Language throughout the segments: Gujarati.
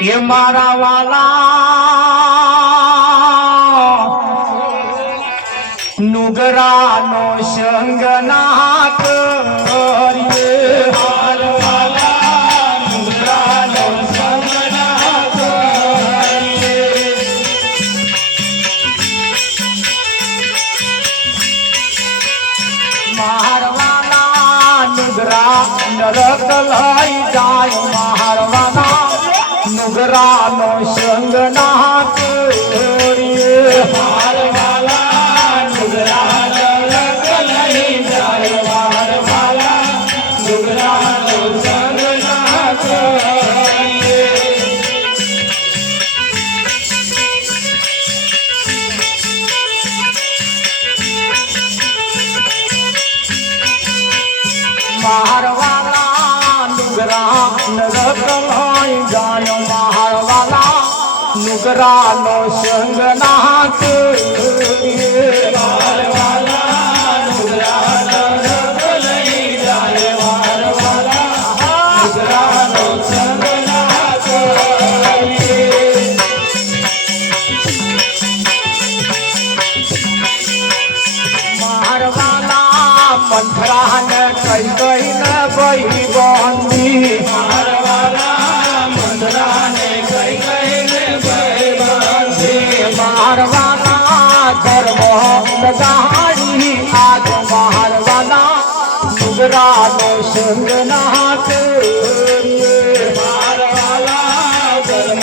ये मारा वाला नुगरा नो संग ना करिए हार वाला नुगरा नो संग ना करिए मार वाला नुगरा नरक लाई जाय मार वाला नुगरा नो संग ना करिए हार वाला नुगरा नरक लाई जाय मार वाला नुगरा नो संग ना करिए मार वाला नुगरा नरक लाई जाय मार वाला नुगरा नो संग ना करिए मार वाला नुगरा नरक लाई जाय मार वाला नुगरा नो संग ना करिए मार वाला मंथरा ने कई कई न बही बंदी मार वाला मंथरा ने कई कई न बही बंदी मार वाला धर्म गाड़ी आज मार वाला नुगरा नो संग ना करिए मार वाला धर्म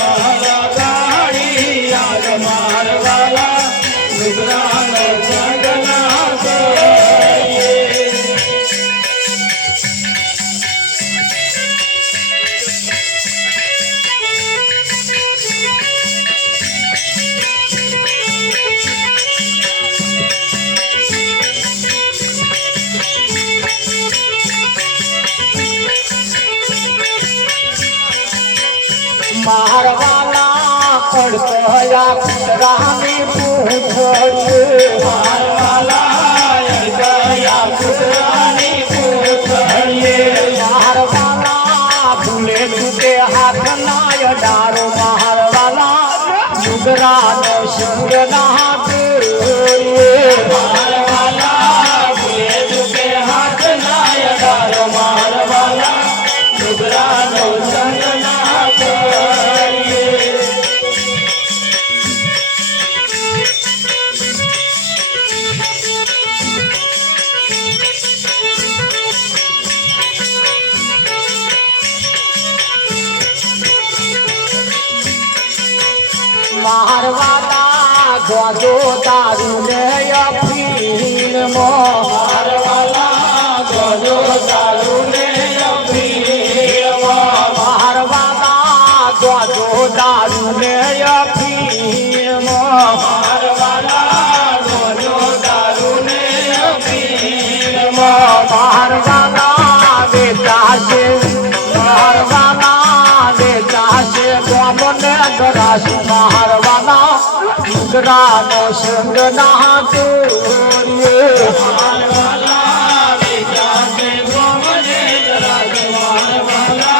गाड़ी आज मार वाला नुगरा नो संग ना करिए मार वाला अड़कया कुतरा में पूछिए मार वाला अड़कया कुतरा में पूछिए मार वाला भूले टूटे हाथ नाय डारो मार वाला नुगरा नो संग ना करिए मार वाला भूले टूटे हाथ नाय डारो मार वाला नुगरा नो संग ना करिए मार वाला द्वादो दारू ने अफीन मो मार वाला द्वादो दारू ने अफीन मो मार वाला द्वादो दारू ने अफीन मो मार वाला द्वादो दारू ने अफीन मो मार वाला बेटा से मार वाला बेटा से गोमने गरास मार वाला नुगरा नो संग ना करिए मार वाला बेटा से गोमने गरास मार वाला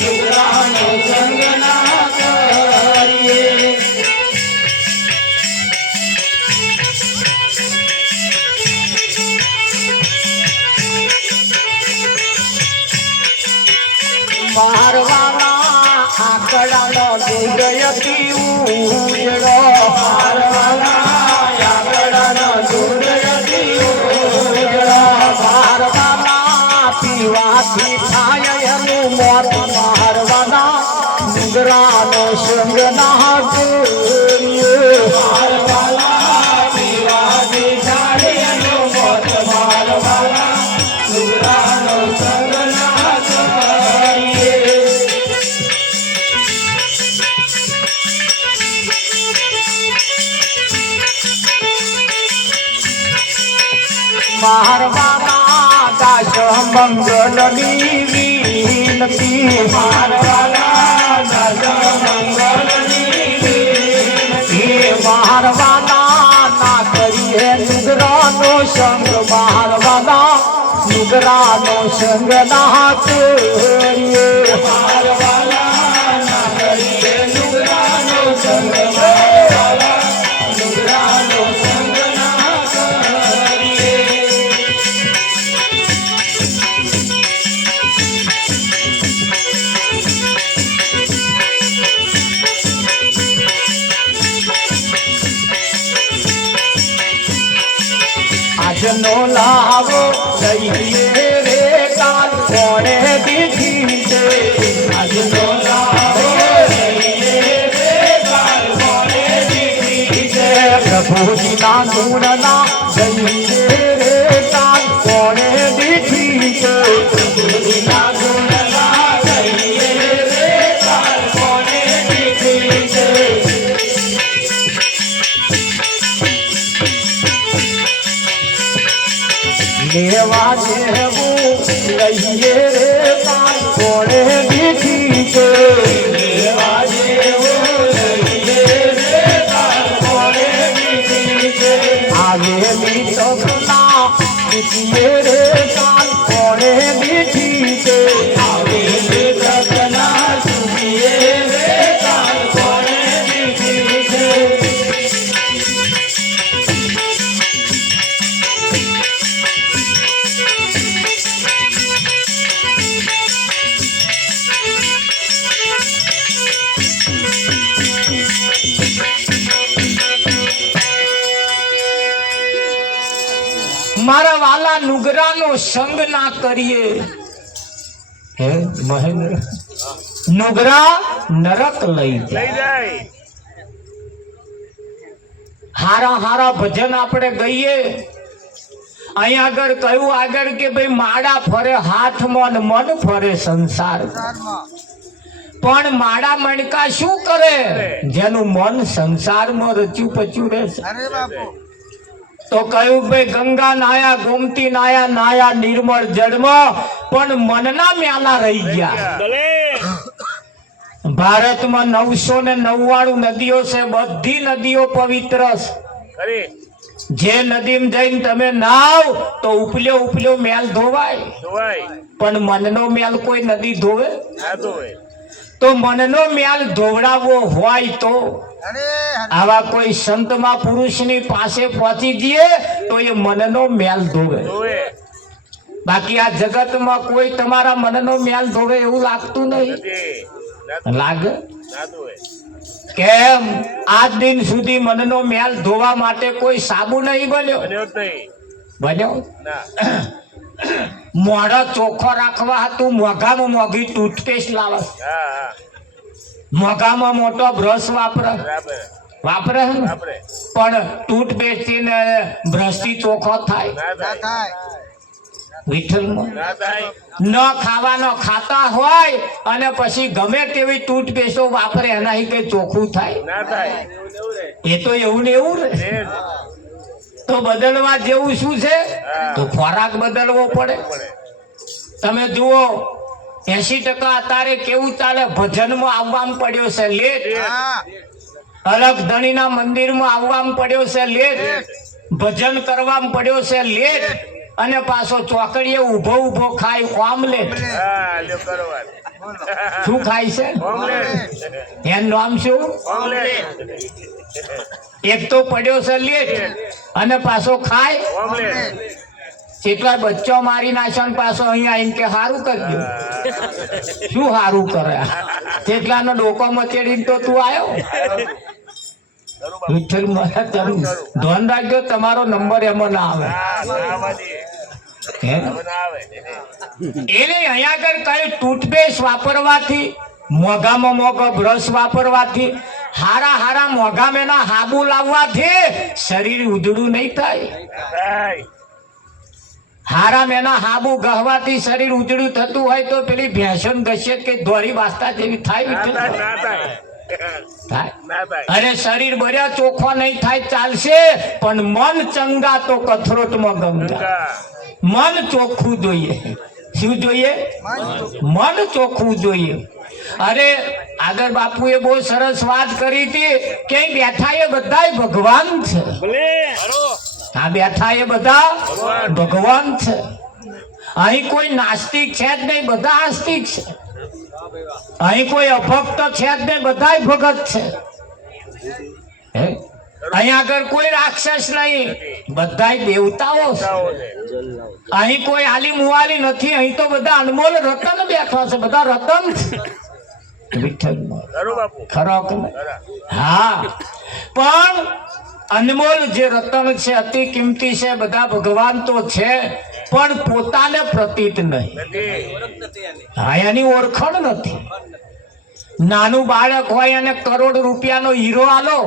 नुगरा नो संग ना करिए मार वाला आकड़ा नो दुर्गयती उजड़ो मार वाला आकड़ा नो दुर्गयती उजड़ो मार वाला पीवाती छायनु मोत मार वाला नुगरा नो संग ना करिए मार वाला पीवाती छायनु मोत मार वाला नुगरा नो संग ना करिए मार वाला दास मंगल विनती मार वाला दास मंगल विनती मार वाला ना करिए नुगरा नो संग मार वाला नुगरा नो संग ना करिए मार वाला ना करिए આજનો લાવો લઈએ રે કાલ કોણે દીધી છે આજનો લાવો લઈએ રે કાલ કોણે દીધી છે પ્રભુજીના ગુણના લઈએ રે કાલ કોણે દીધી છે પ્રભુજીના ગુણના લઈએ રે કાલ કોણે દીધી છે લેવા જેવું લઈએ રે કાલ કોણે દીધી છે લેવા જેવું લઈએ રે કાલ કોણે દીધી છે આવેલી તકના દીધીએ રે કાલ કોણે દીધી છે આવેલી તકના દીધીએ રે કાલ કોણે દીધી છે મારા વાલા નુગરાનો સંગ ના કરીએ હે મહેન્દ્ર નુગરા નરક લઈ જાય હારા હારા ભજન આપણે ગઈએ અહીંયા આગળ કહ્યું આગળ કે ભાઈ માળા ફરે હાથમાં ને મન ફરે સંસાર પણ માળા મણકા શું કરે જેનું મન સંસારમાં રચ્યું પચ્યું રહેશે તો કહ્યું ભાઈ ગંગા નાયા ગોમતી નાયા નાયા નિર્મળ જળમાં પણ મનના મ્યાલા રહી ગયા ભારતમાં 999 નદીઓ છે બધી નદીઓ પવિત્ર છે જે નદીમાં જઈને તમે નાવ તો ઉપલ્યો મેલ ધોવાય પણ મનનો મેલ કોઈ નદી ધોવે તો મનનો મેલ ધોવડાવવો હોય તો આવા કોઈ સંત પુરુષની પાસે પહોંચી જઈએ તો એ મનનો મેલ ધોવે બાકી આ જગતમાં કોઈ તમારા મનનો મેલ ધોવે એવું લાગતું નહીં લાગે કેમ આજ દિન સુધી મનનો મેલ ધોવા માટે કોઈ સાબુ નહીં બન્યો મોઢો ચોખ્ખો રાખવા હતું મોઘામાં મોઘી ટૂથપેસ્ટ લાવે મોઘામાં મોટો બ્રશ વાપરે પણ ટૂથપેસ્ટ થી ને બ્રશ થી ચોખ્ખો થાય વિઠ્ઠલમાં ન ખાવાનો ખાતા હોય અને પછી ગમે તેવી ટૂથપેસ્ટો વાપરે એનાથી કઈ ચોખ્ખું થાય એ તો એવું ને એવું ને તો બદલવા જેવું શું છે તો ખોરાક બદલવો પડે તમે જુઓ 80% અત્યારે કેવું ચાલે ભજનમાં આવવામાં પડ્યો છે લેટ અલગ ધણીના મંદિરમાં આવવામાં પડ્યો છે લેટ ભજન કરવામાં પડ્યો છે લેટ અને પાછો ચોકડીએ ઉભો ખાય ઓમલેટ શું ખાય છે એનું નામ શું એક તો પડ્યો છે લેટ અને પાછો ખાય એટલા બચ્ચો મારી નાખ્યો ને પાછો અહીંયા આવીને કે સારું કરજો શું સારું કરે તેટલાનો ડોકો મચેડીને તો તું આવ્યો વિઠ્ઠલ મારા તારું ધ્યાન રાખજો તમારો નંબર એમાં ના આવે એટલે અહીંયા આગળ કઈ ટૂથપેસ્ટ વાપરવાથી મોઘામાં મોઘો બ્રશ વાપરવાથી હારા મોઘામાં એના હાબુ લાવવાથી શરીર ઉજળું નહીં થાય હારા મેના હાબુ ગહવાથી શરીર ઉજળું થતું હોય તો પેલી ભેંસન ઘસે કે ધોરી વાસ્તા જેવી થાય અરે શરીર બર્યા ચોખ્ખો નહીં થાય ચાલશે પણ મન ચંગા તો કથરોટમાં ગમતા મન ચોખ્ખું જોઈએ શું જોઈએ મન ચોખ્ખું જોઈએ અરે આગળ બાપુએ બહુ સરસ વાત કરી હતી કે બેઠા એ બધા ભગવાન છે આ બેઠા એ બધા ભગવાન છે અહીં કોઈ નાસ્તિક છે જ નહીં બધા આસ્તિક છે અહીં કોઈ અભક્ત છે જ નહીં બધા ભગત છે અહીં આગળ કોઈ રાક્ષસ નહીં બધા દેવતાઓ છે અહીં કોઈ આલી મુવાલી નથી અહીં તો બધા અનમોલ રતન બેઠા છે બધા રતન છે વિઠ્ઠલ ખરો હા પણ અનમોલ જે રતન છે, અતિ કિંમતી છે, બધા ભગવાન તો છે પણ પોતાને પ્રતીત નહીં. હા, એની ઓળખાણ નથી. નાનું બાળક હોય અને કરોડ રૂપિયાનો હીરો આલો,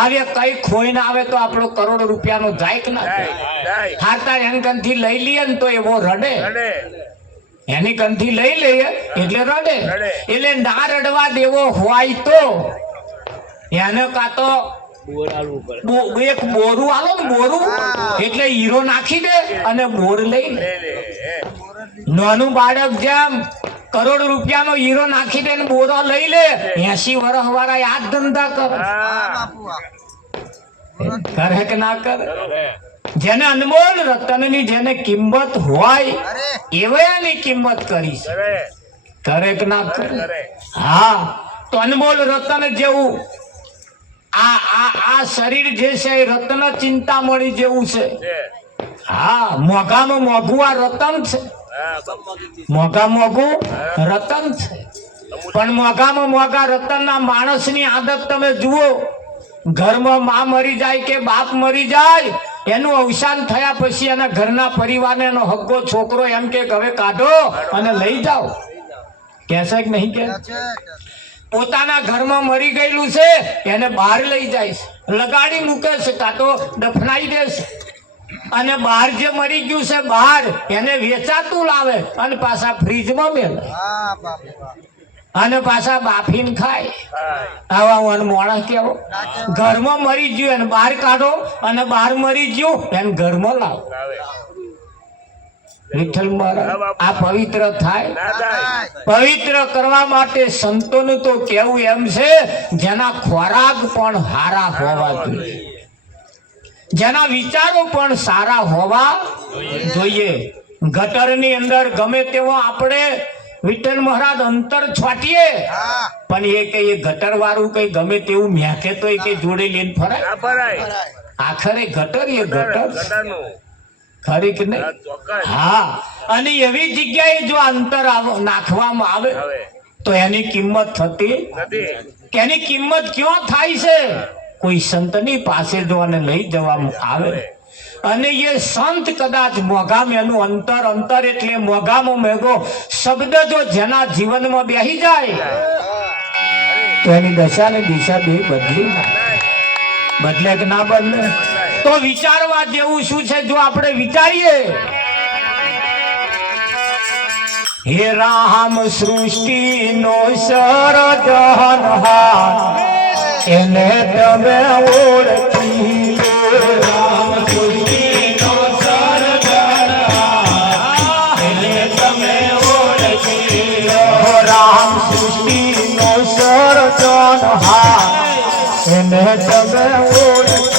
હવે કઈ ખોઈને આવે તો આપણો કરોડ રૂપિયાનો જાય કે ના જાય? હાતા એની કંથી લઈ લઈએ ને તો એવો રડે, એની કંથી લઈ લઈએ એટલે રડે. એટલે ના રડવા દેવો હોય તો એને કાતો એક બોરું આલો ને, બોરું એટલે હીરો નાખી દે અને બોર લઈ લે. નાનું બાળક જેમ કરોડ રૂપિયાનો હીરો નાખી દે ને બોરો લઈ લે, 80 વર્ષ વાળા યાદ ધંધા કરે કે ના કરે? જેને અનમોલ રતનની જેને કિંમત હોય એવે એની કિંમત કરી કરે કે ના કરે? હા, તો અનમોલ રતન જેવું આ શરીર જે છે એ રત્ન ચિંતામણી જેવું છે. હા, મોઘામાં મોઘું આ રતન છે, મોઘા મોઘું રતન છે. પણ મોઘામાં મોઘા રતનના માણસની આદત તમે જુઓ, ઘરમાં માં મરી જાય કે બાપ મરી જાય, એનું અવસાન થયા પછી એના ઘરના પરિવારને એનો હગ્ગો છોકરો એમ કે હવે કાઢો અને લઈ જાઓ, કહેશે કે નહીં કે? પોતાના ઘરમાં મરી ગયેલું છે એને બહાર લઈ જાય છે, લગાડી મૂકે છે, કાં તો દફનાઈ દે છે. અને બહાર જે મરી ગયું છે બહાર એને વેચાતું લાવે અને પાછા ફ્રીજમાં મેલે અને પાછા બાફીને ખાય. આવા માણસ કેવો? ઘરમાં મરી ગયું એને બહાર કાઢો અને બહાર મરી ગયું એને ઘરમાં લાવો. વિઠ્ઠલ મહારાજ આ પવિત્ર થાય? પવિત્ર કરવા માટે સંતોનું તો કેવું એમ છે, જેના ખોરાક પણ સારા હોવા જોઈએ, જેના વિચારો પણ સારા હોવા જોઈએ. ગટરની અંદર ગમે તેવો આપણે વિઠ્ઠલ મહારાજ અંતર છોટીએ પણ એ કઈ ગટર વાળું કઈ ગમે તેવું મેકે તો એ કઈ જોડે લઈને ફરાય? આખરે ગટર એ ગટર ખરી કે નહીં? હા, અને એવી જગ્યાએ જો અંતર નાખવામાં આવે તો એની કિંમત થતી, એની કિંમત ક્યાં થાય છે? કોઈ સંતની પાસે જો અને લઈ જવામાં આવે અને એ સંત કદાચ મોઘામાં એનું અંતર એટલે મોઘામાં મેઘો શબ્દ જો જેના જીવનમાં બેસી જાય તો એની દશા ને દિશા બે બદલે કે ના બદલે? તો વિચારવા જેવું શું છે જો આપણે વિચારીએ, હે રામ સૃષ્ટિ નો સર્જનહાર એને તમે ઓળખી, રામ સૃષ્ટિ નો સર્જનહાર એને તમે ઓળખી, રામ સૃષ્ટિ નો સર્જનહાર એને તમે ઓળખી.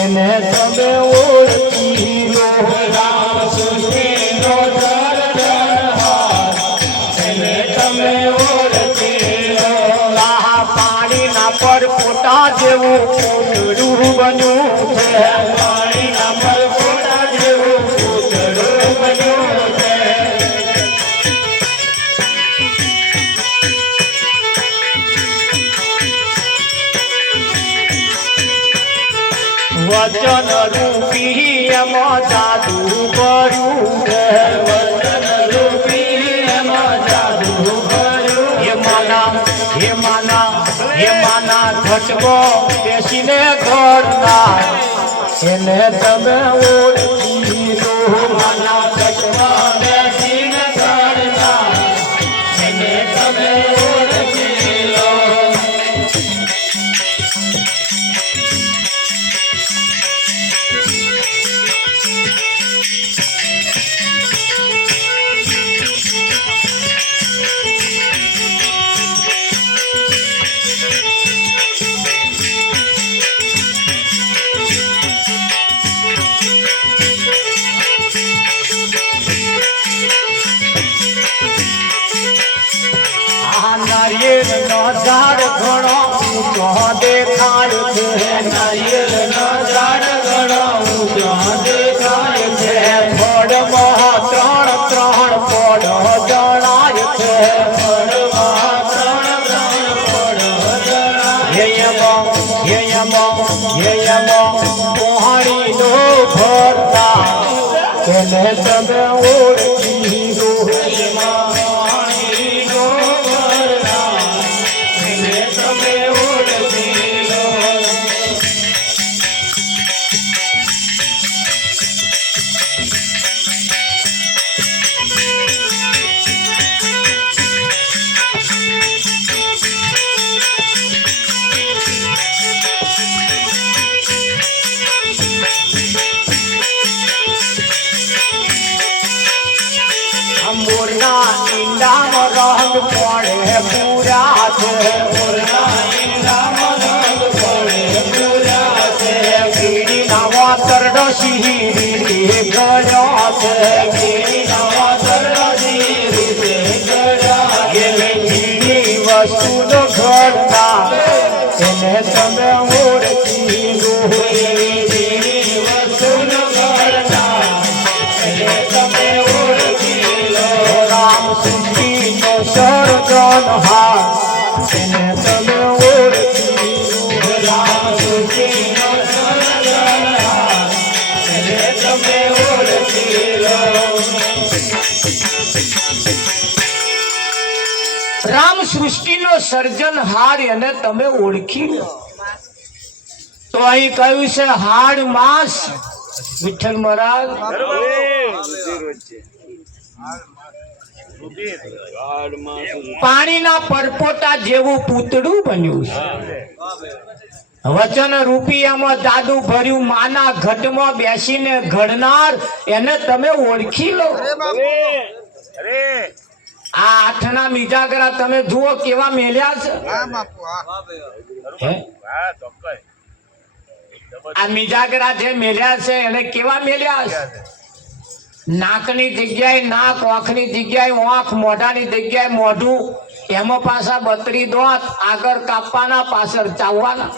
એને તમે ઓળખી લો, રામ સૃષ્ટિ નો સર્જનહાર એને તમે ઓળખી લો. પાણીના પર પોતા જેવું પૂતળું બન્યું છે, પાણીના પર પોતા જેવું પૂતળું બન્યું છે. વચન રૂપી એમાં જાદુ કર્યું છે, વચન રૂપી એમાં જાદુ કર્યું. એ માના ઘટકો બેસીને ઘરના એને તમે ઓળખી લો માના પેટમાં બેસીને ઘરના એને તમે ઓળખી લો નારિયેળનો ઝાડ ઘણો ઊંચો દેખાય છે નારિયેળનો ઝાડ ઘણો ઊંચો દેખાય છે ફળમાં ત્રણ ફળ જણાય છે ફળમાં ત્રણ ફળ જણાય પોહાણીનો ભરતા તેને તમે ઓળખી લો મોરના ઈંડામાં રંગ પડે પૂરા છે મોરના ઈંડામાં રંગ પડે પૂરા છે કીડીના વાતરડો શીરી ગળ્યો છે કીડીના વાતરડો શીરી ગળ્યો એવી કીડી વસ્તુનો ઘડતા એને તમે ઓળખી લો એવી કીડી વસ્તુનો ઘડતા એને તમે સૃષ્ટિનો સર્જનહાર એને તમે ઓળખી લો રામ સૃષ્ટિનો સર્જનહાર એને તમે ઓળખી લો રામ સૃષ્ટિનો સર્જનહાર એને તમે ઓળખી લો તો અહીં કહ્યું છે હાડ માસ વિઠ્ઠલ મહારાજ પાણીના પરપોટા જેવું પૂતળું બન્યું છે વચન રૂપિયામાં દાદુ ભર્યું માના ઘટમાં બેસીને ઘડનાર એને તમે ઓળખી લો આ આઠના મિજાગરા તમે જુઓ કેવા મેલ્યા છે આ મિજાગરા જે મેલ્યા છે એને કેવા મેલ્યા છે નાકની જગ્યાએ નાક આંખની જગ્યાએ આંખ મોઢાની જગ્યાએ મોઢું એમાં પાછા 32 દોત આગળ કાપવાના પાછળ ચાવવાના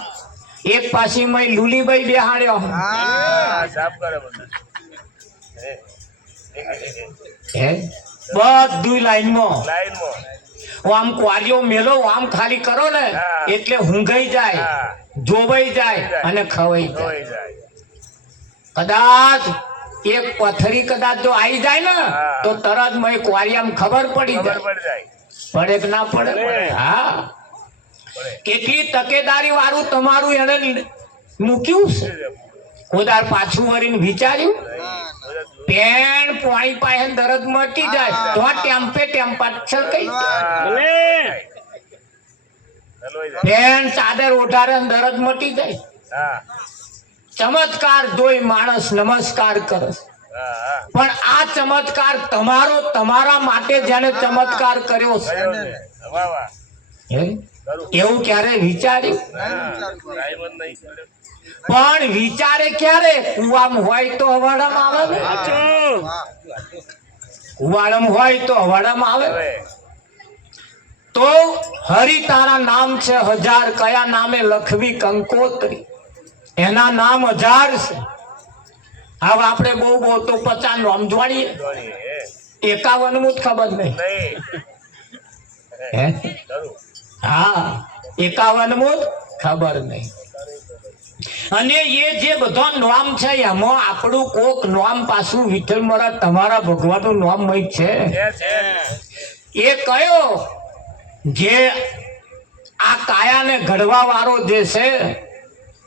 એક પાછી મય લુલીભાઈ બેહાડ્યો બધું લાઈનમાં આમ ક્વારીઓ મેલો આમ ખાલી કરો ને એટલે હુંઘાઈ જાય જોવાઈ જાય અને ખવાઈ જાય કદાચ એક પથરી કદાચ જો આવી જાય ને તો તરત મય ક્વારિયામાં ખબર પડી જાય પડે કે ના પડે હા કેટલી તકેદારી વાળું તમારું એને મૂક્યું છે ઉદાર પાછું વળીને વિચાર્યું પેન પાણી પાસે દરદ મટી જાય તો ટેમ્પે ટેમ્પાચર કઈ પેન ચાદર ઓઢારે દરદ મટી જાય ચમત્કાર જોઈ માણસ નમસ્કાર કરે પણ આ ચમત્કાર તમારા માટે જેને ચમત્કાર કર્યો છે એવું ક્યારે વિચાર્યું પણ વિચારે ક્યારે કુવામાં હોય તો હવાડામાં આવે કુવાડમાં હોય તો હવાડામાં આવે તો હરિ તારા નામ છે 1000 કયા નામે લખવી કંકોત્રી એના નામ 1000 છે હવે આપણે બહુ તો 50 નામ જોડીએ 51મું ખબર નહીં હા 51મું ખબર નહીં અને એ જે બધા નામ છે એમાં આપણું કોક નામ પાછું વિઠ્ઠલ મહારાજ તમારા ભગવાનનું નામ મય છે એ કયો જે આ કાયાને ઘડવા વાળો જે છે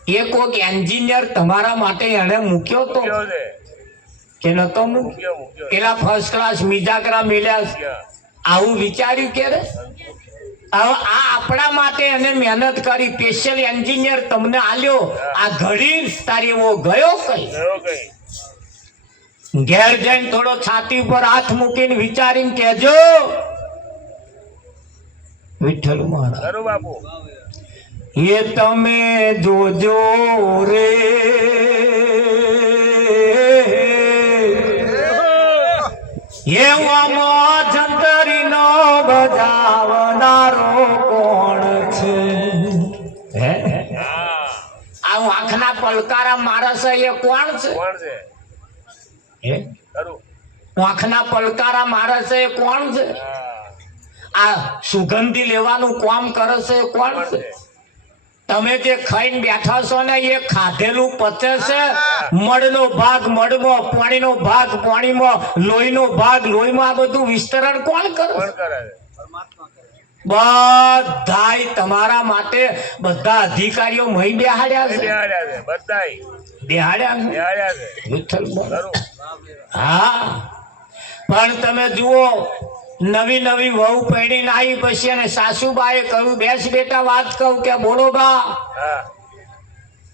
એ કોક એન્જિનિયર તમારા માટે એને મૂક્યો તો કે નતો મૂક્યો? પેલા ફર્સ્ટ ક્લાસ મિજાગરા મેલ્યા, આવું વિચાર્યું કે રે? હવે આ આપણા માટે એને મહેનત કરી, સ્પેશિયલ એન્જિનિયર તમને આલ્યો, આ ઘડી તારી એવો ગયો કઈ? ઘેર જઈને થોડો છાતી પર હાથ મૂકીને વિચારીને કહેજો, વિઠ્ઠલ મહારાજ એ તમે જોજો રે, એવામાં જંતરીનો બજાવનારો કોણ છે? હે આ આંખના પલકારા મારસ એ કોણ છે? હે આંખના પલકારા મારસ એ કોણ છે? આ સુગંધી લેવાનું કામ કરે છે એ કોણ છે? તમે જે ખાઈને બેઠા છો ને એ ખાધેલું પચે છે, મળનો ભાગ મળમાં, પાણીનો ભાગ પાણીમાં, લોહીનો ભાગ લોહીમાં, આ બધું વિસ્તરણ કોણ કરે? બધાય તમારા માટે બધા અધિકારીઓ મહી બેહાડ્યા છે, બેહાડ્યા છે. હા, પણ તમે જુઓ, નવી નવી વહુ પૈણીને આવી પછી અને સાસુબાએ કહ્યું, બેસ બેટા વાત કહું કે બોલો બા,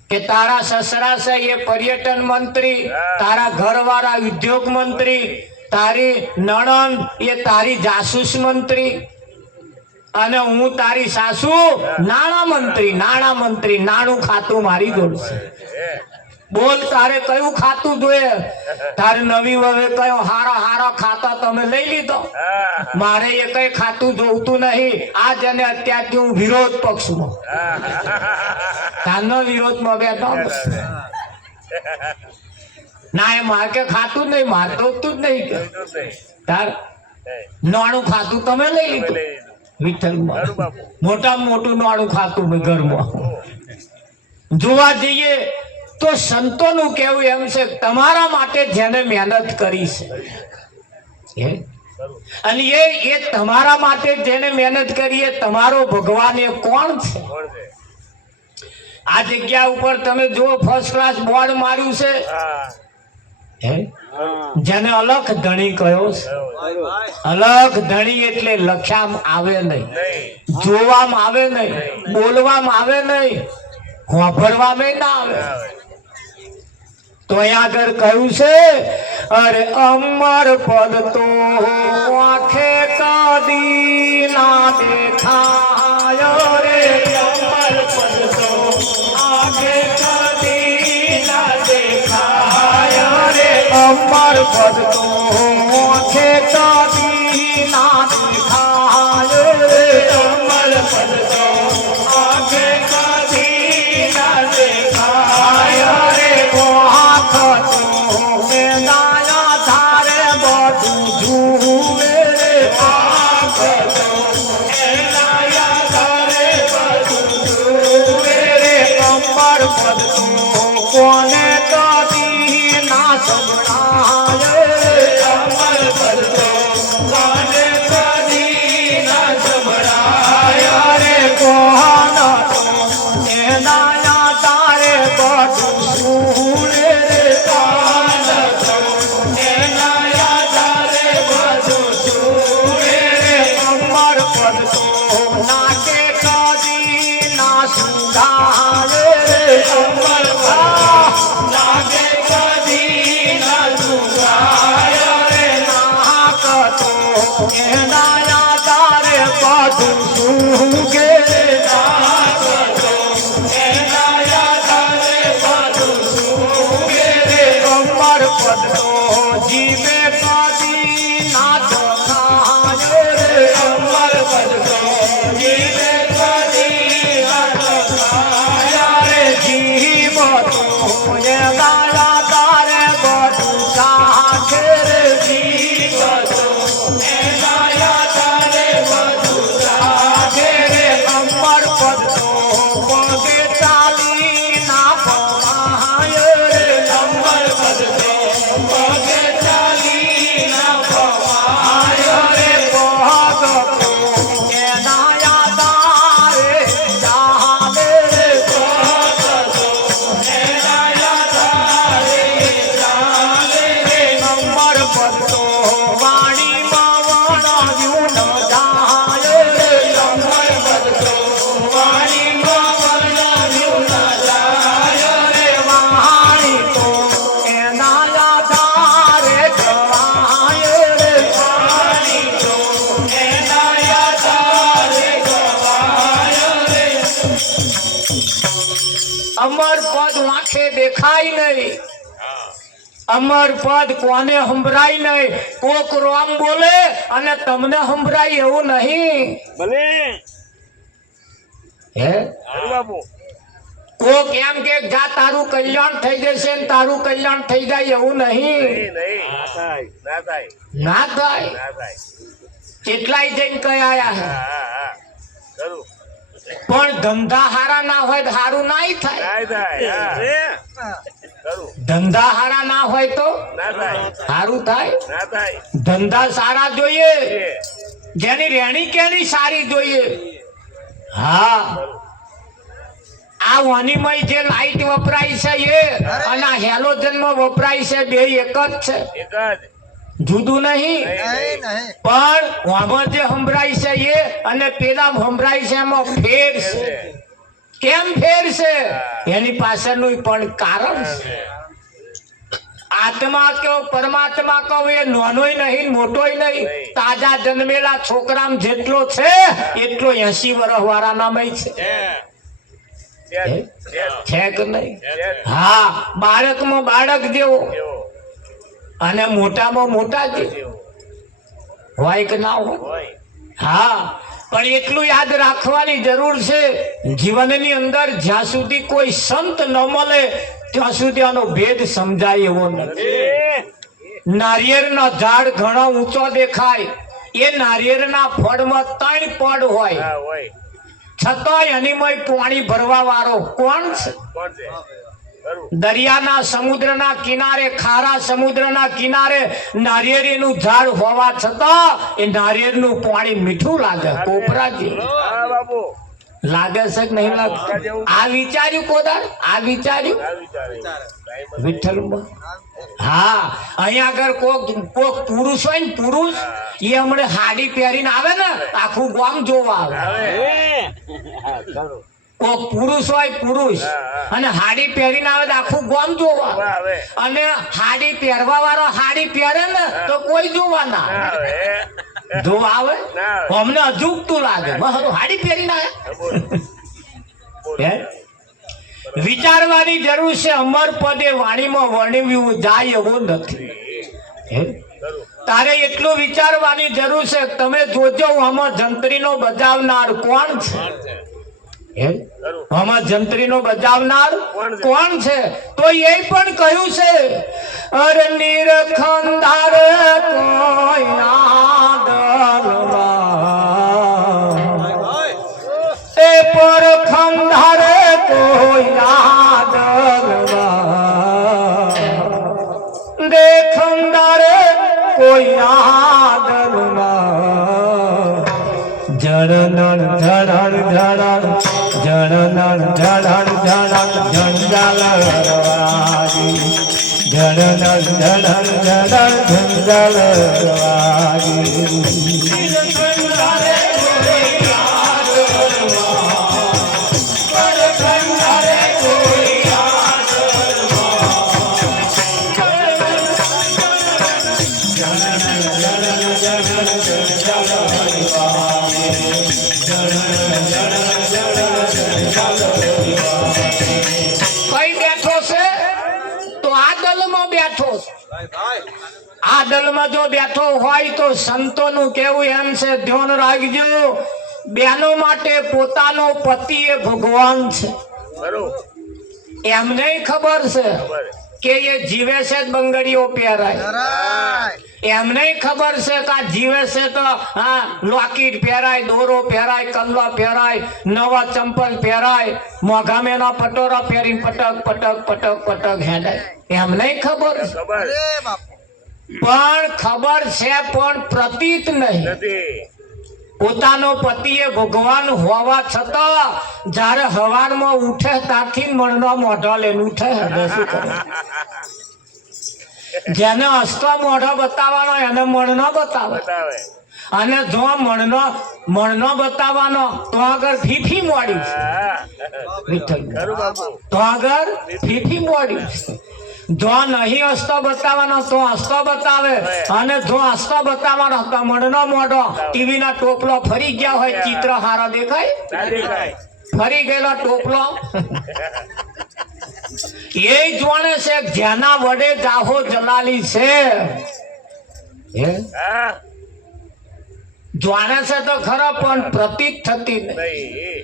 કે તારા સસરા છે એ પર્યટન મંત્રી, તારા ઘરવાળા ઉદ્યોગ મંત્રી, તારી નણંદ એ તારી જાસૂસ મંત્રી, અને હું તારી સાસુ નાણા મંત્રી. નાણા મંત્રી, નાણું ખાતું મારી જોડ છે. બોલ, તારે કયું ખાતું જોઈએ? તારે નવી વવે કયો હારા હારા ખાતા તમે લઈ લીધો? મારે એ કઈ ખાતું જોવતું નહીં. આજ અને અત્યારથી હું વિરોધ પક્ષમાં, તારનો વિરોધમાં બેઠો. ના, એ મારે કે ખાતું જ નહીં, મારે જોતું જ નહીં. તાર નાણું ખાતું તમે લઈ લીધું. વિઠ્ઠલમાં મોટામાં મોટું નાણું ખાતું મેં ઘરમાં. જોવા જઈએ તો સંતોનું કહેવું એમ છે, તમારા માટે જેને મહેનત કરી છે, અને એ તમારા માટે જેને મહેનત કરી એ તમારો ભગવાન એ કોણ છે? આ જગ્યા ઉપર તમે જો ફર્સ્ટ ક્લાસ બોર્ડ માર્યું છે, જેને અલખ ધણી કહ્યો છે. અલખ ધણી એટલે લખ્યામાં આવે નહીં, જોવામાં આવે નહીં, બોલવામાં આવે નહીં, વાપરવામાં ના આવે. તો અહીંયા આગળ કહ્યું છે, અરે અમર પદ તો આંખે કદી ના દેખાય રે, અમર પદ તો આંખે કદી ના દેખાય રે, અમર પદ તો આંખે કદી ના દેખાય રે, અમર પદ તો આંખે કદી ના દેખાય રે. કોને કદી ના સંભળાય, અમર પદ તો કોને કદી ના સંભળાય રે, કોણ એના તારે બધું સુરે રે, કોણ એના તારે બધું સુરે રે, અમર પદ તો નાકે કદી ના સુધારે રે, અમર નાકે કદી ના સુધાય રે, નાક તો એના તારે બધું સુગે રે, નાક તો એના તારે બધું સુગે રે, અમર પદ તો જીવે કદી ના ચખાય રે, અમર પદ તો જીવે કદી ના ચખાય રે, જીવ તો એના તારે બધું ચાખે રે, જીવ તો એના તારે બધું ચાખે અમર પદ આંખે દેખાય નહીં, અમર પદ કોને સંભળાય નહીં. કોક રામ બોલે અને તમને સંભળાય એવું નહીં. ભલે હે બાપુ કોક એમ કે જા તારું કલ્યાણ થઈ જશે ને તારું કલ્યાણ થઈ જાય એવું નહીં. નહીં ના થાય ના થાય ના થાય. ના થાય. કેટલાય જઈને કઈ આયા છે, હા હા ખરું પણ ધંધા હારા ના હોય તો હારું નાય થાય. ના થાય હા ખરું ધંધા હારા ના હોય તો ના થાય હારું થાય. ના થાય ધંધા સારા જોઈએ, એ જેની રેણી કેણી સારી જોઈએ. હા આ વાણીમાં જે લાઈટ વપરાય છે એ અને આ હેલોજન માં વપરાય છે બે એક જ છે, એક જ જુદું નહીં. નહીં પણ આમાં જે સંભળાય છે એ અને પેલા સંભળાય છે એમાં ફેર છે. કેમ ફેર છે એની પાછળનું પણ કારણ છે. આત્મા કહો પરમાત્મા કહો એ નાનોય નહીં મોટોય નહીં. તાજા જન્મેલા છોકરામ જેટલો છે એટલો 80 વર્ષ વાળાનામાં છે. છે કે નહીં? હા બાળકમાં બાળક જેવો અને મોટામાં મોટા જેવો હોય કે ના હોય. હા પણ એટલું યાદ રાખવાની જરૂર છે, જીવનની અંદર જ્યાં સુધી કોઈ સંત ન મળે ત્યાં સુધી આનો ભેદ સમજાય એવો નથી. નારિયેળનો ઝાડ ઘણો ઊંચો દેખાય, એ નારિયેળના ફળમાં 3 પડ હોય, છતાંય એનીમાં પાણી ભરવા વાળો કોણ છે? કોણ છે ખરું દરિયાના સમુદ્રના કિનારે ખારા સમુદ્રના કિનારે નારિયેળીનું ઝાડ હોવા છતાં એ નારિયેળનું પાણી મીઠું લાગે. કોપરાજી હા બાપુ લાગે છે કે નહીં લાગે? આ વિચાર્યું કોદાર? આ વિચાર્યું આ વિચારે વિઠ્ઠલમાં? હા અહીંયા આગળ કોક પુરુષ હોય ને પુરુષ એ હમણાં હાડી પહેરીને આવે ને આખું ગામ જોવા આવે. ખરું કોક પુરુષ હોય પુરુષ અને હાડી પહેરીને આવે તો આખું ગામ જોવા આવે. આવે અને હાડી પહેરવા વાળો હાડી પહેરે ને તો કોઈ જોવા ના આવે. આવે જોવા આવે ના આવે. અમને અજુગતું લાગે. બસ હાડી પહેરીને આવ્યા. બોલ હે? વિચારવાની જરૂર છે. અમર પદે વાણીમાં વર્ણવ્યું જાય એવો નથી. હે? ખરું તારે એટલું વિચારવાની જરૂર છે. તમે જોજો આમાં જંત્રીનો બજાવનાર કોણ છે? હે? ખરું આમાં જંત્રીનો બજાવનાર કોણ છે? કોણ છે? તો એ પણ કહ્યું છે અરે નિરખંધાર કોઈ ના દલમાં, એ પર ખંધારે કોઈ ના દલમાં, દેખંધારે કોઈ ના દલમાં, જળનળ જળણ જળણ જળનળ જળણ જળણ ઝંઝાલવાજી, જળનળ જળણ જળણ ઝંઝાલવાજી. કઈ બેઠો છે? તો આ દલમાં બેઠો છે. આ દલમાં જો બેઠો હોય તો સંતોનું કેવું એમ છે, ધ્યાન રાખજો, બેનો માટે પોતાનો પતિ એ ભગવાન છે. ખરું એમને ખબર છે ખબર કે એ જીવે છે જ બંગડીઓ પહેરાય. એમને ખબર છે કે આ જીવે છે તો હા લોકેટ પહેરાય, દોરો પહેરાય, કલ્લો પહેરાય, નવા ચંપલ પહેરાય, મોઘામેના પટોરા પહેરીને પટક પટક પટક પટક હેડાય. એમને ખબર છે. ખબર પણ ખબર છે પણ પ્રતીત નહીં. નથી પોતાનો પતિ એ ભગવાન હોવા છતાં જ્યારે હવારમાં ઉઠે ત્યારથી મણનો મોઢો લઈને ઉઠે. હવે શું કરે? જેને હસતો મોઢો બતાવવાનો એને મણનો બતાવે, બતાવે અને જો મણનો બતાવવાનો તો આગળ ફીફી મોડી છે. હા વિઠ્ઠલ ખરું બાપુ તો આગળ ફીફી મોડી છે. જો નહીં હસતો બતાવવાનો તો હસતો બતાવે, અને જો હસતો બતાવવાનો તો મણનો મોઢો ટીવી ના ટોપલો ફરી ગયા હોય ચિત્ર હારા દેખાય. ના દેખાય ફરી ગયેલો ટોપલો એ જોણે છે જેના વડે જાહો જલાલી છે હે હા જાણે છે તો ખરો પણ પ્રતીત થતી નહીં. નહીં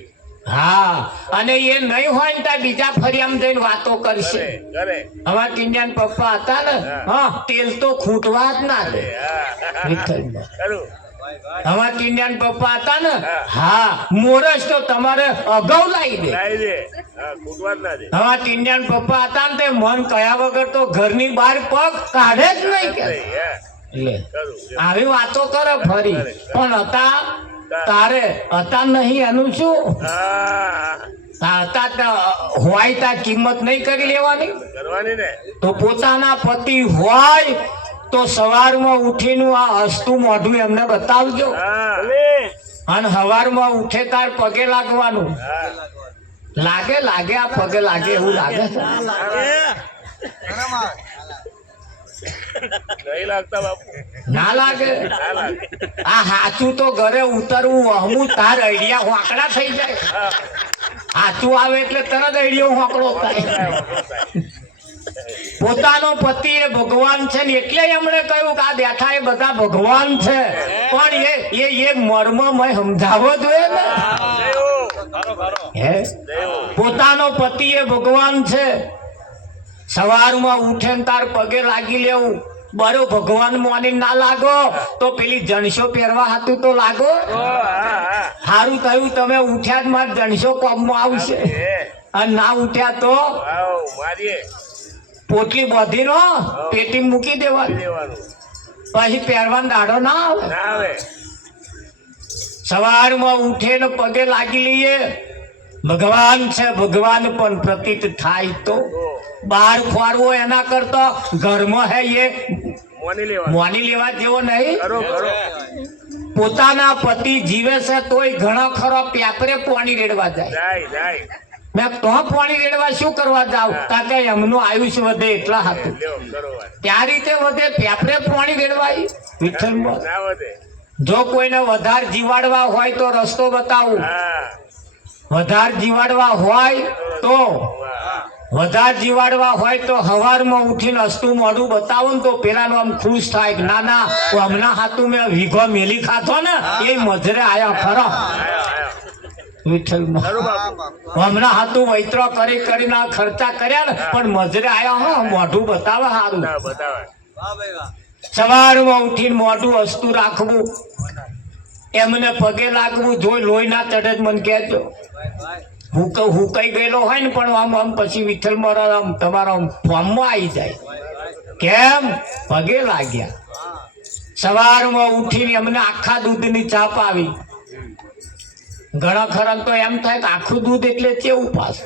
હા અને એ નહીં હોય ને ત્યાં બીજા ફરી આમ જઈને વાતો કરશે. કરે અમારા ટીંડિયાના પપ્પા હતા ને હા તેલ તો ખૂટવા જ ના દે હા વિઠ્ઠલમાં. કરું અમારા ટીંડિયાના પપ્પા હતા ને હા મોરસ તો તમારે અગાઉ લાવી દે. લાવી દે હા ખૂટવા જ ના દે અમારા ટીંડિયાના પપ્પા હતા ને તે મન કયા વગર તો ઘરની બહાર પગ કાઢે જ નહીં કે નહીં હા એટલે કરું આવી વાતો કરે ફરી પણ હતા તારે હતા નહીં એનું શું હા હતા તો હોય ત્યાં કિંમત નહીં કરી લેવાની. કરવાની ને તો પોતાના પતિ હોય તો સવારમાં ઉઠીને આ હસતું મોઢું એમને બતાવજો હા અને સવારમાં ઉઠે તાર પગે લાગવાનું. હા લાગે લાગે આ પગે લાગે એવું લાગે છે. નહીં લાગતા બાપુ ના લાગે ના લાગે આ હાચું તો ઘરે ઉતરવું હમું તાર અડિયા હોંકડા થઈ જાય. હા હાચું આવે એટલે તરત અડિયો હોંકડો થાય. પોતાનો પતિ એ ભગવાન છે ને એટલે એમણે કહ્યું કે આ બેઠા એ બધા ભગવાન છે પણ એ મર્મમય સમજાવવો જોઈએ ને હે પોતાનો પતિ એ ભગવાન છે. સવારમાં ઉઠે ને તાર પગે લાગી લેવું બરો ભગવાન મોની ના લાગો તો પેલી જણસો પહેરવા હતું તો લાગો. સારું થયું તમે ઉઠ્યા જ માર જણસો કોમમાં આવશે અને ના ઉઠ્યા તો મારીએ પોટલી બાંધી નો પેટી મૂકી દેવાની દેવાનું પછી પહેરવાનો દાડો ના આવે. ના આવે સવારમાં ઉઠે ને પગે લાગી લઈએ ભગવાન છે ભગવાન પણ પ્રતીત થાય તો બહાર ફરવો એના કરતા ઘરમાં હે એ મોની લેવાનું મોની લેવા જેવો નહીં. કરો કરો પોતાના પતિ જીવે છે તોય ઘણો ખરો પેપરે પાણી રેડવા જાય. જાય જાય મેં તો પાણી રેડવા શું કરવા જાવ કારણ કે એમનું આયુષ્ય વધે એટલા હતું. લ્યો કરો વાત ત્યાં રીતે વધે પેપરે પાણી રેડવાય વિઠ્ઠલમાં. ના વધે જો કોઈને વધારે જીવાડવા હોય તો રસ્તો બતાવું. હા વધારે જીવાડવા હોય તો વધારે જીવાડવા હોય તો હવારમાં ઉઠીને હસતું મોઢું બતાવો ને તો પેલાનું આમ ખુશ થાય કે ના ના હમણાં હાથું મેં વીઘો મેલી ખાધો ને એ મજરે આયા ખરો વિઠ્ઠલમાં. કરું બાપુ હમણાં હાથું વૈત્રો કરી કરીને આ ખર્ચા કર્યા ને પણ મજરે આયા હો મોઢું બતાવે સારું. ના બતાવે સવારમાં ઉઠીને મોઢું હસતું રાખવું એમને પગે લાગવું જોઈ લોહી ના ચડે જ મને કહેજો. હુકાઈ ગયેલો હોય ને પણ આમ આમ પછી વિઠ્ઠલ મારા આમ તમારા ફોર્મમાં આવી જાય કેમ પગે લાગ્યા. સવારમાં ઉઠીને એમને આખા દૂધની ચાપ આવી. ઘણા ખરા તો એમ થાય કે આખું દૂધ એટલે કેવું પાસ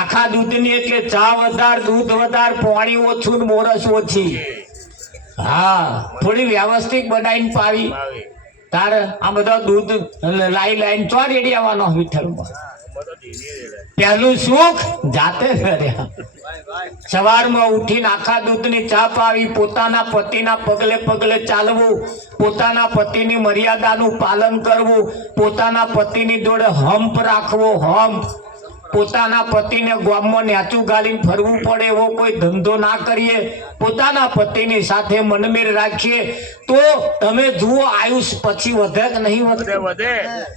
આખા દૂધની એટલે ચા વધાર દૂધ વધાર પાણી ઓછું ને મોરસ ઓછી. હા થોડી વ્યવસ્થિત બનાવીને પાવી તારે આ બધા દૂધ લાઈન ચો રેડી આવવાનો વિઠ્ઠલમાં. પહેલું સુખ જાતે કર્યા. સવારમાં ઉઠીને આખા દૂધની ચા પાવી પોતાના પતિના પગલે પગલે ચાલવું પોતાના પતિની મર્યાદાનું પાલન કરવું પોતાના પતિની જોડે હંપ રાખવો હંપ પોતાના પતિને ગામમાં નેચું ગાલીને ફરવું પડે એવો કોઈ ધંધો ના કરીએ પોતાના પતિની સાથે મનમેળ રાખીએ તો તમે જુઓ આયુષ પછી વધે કે નહીં વધે વધે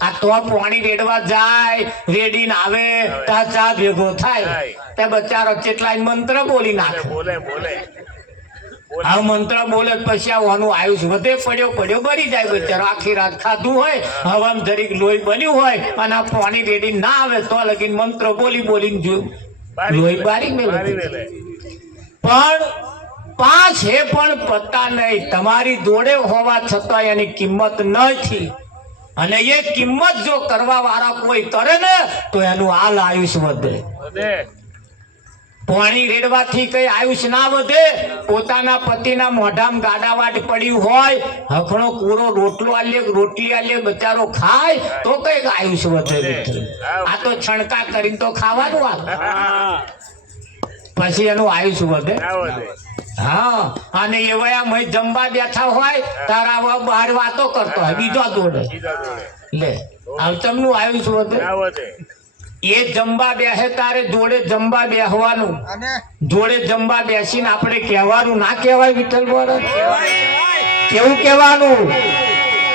આ તો પાણી રેડવા જાય રેડીને આવે ત્યાં ચા ભેગો થાય તે બચારો કેટલાય મંત્ર બોલી નાખે. બોલે બોલે આ મંત્ર બોલે પછી આવવાનું આયુષ વધે પડ્યો પડ્યો બળી જાય બચારો આખી રાત ખાધું હોય હવામાં જરીક લોહી બન્યું હોય અને આ પાણી રેડી ના આવે તો લગીને મંત્ર બોલી બોલીને જોયું લોહી બારી મેલે. પણ પાંચ હે પણ પત્તા નહીં તમારી જોડે હોવા છતાં એની કિંમત નથી અને એ કિંમત જો કરવા વાળા કોઈ કરે ને તો એનું હાલ આયુષ વધે. વધે પાણી રેડવાથી કઈ આયુષ ના વધે. પોતાના પતિના મોઢામાં ગાડાવાટ પડ્યું હોય હખણો પૂરો રોટલો આલે રોટલી આલે બચારો ખાય તો કઈક આયુષ વધે. આ તો છણકા કરીને તો ખાવાનું આવે પછી એનું આયુષ વધે. ના વધે હા અને એવા જમવા બેઠા હોય તારા બહાર વાતો કરતો હોય બીજો દોડે બીજા જોડે લે આવચમનું આયુષ વધે. ના વધે એ જમવા બેસે તારે જોડે જમવા બેસવાનું, જોડે જમવા બેસીને આપણે કહેવાનું ના કહેવાય વિઠ્ઠલ મહારાજ? કેવું કહેવાનું?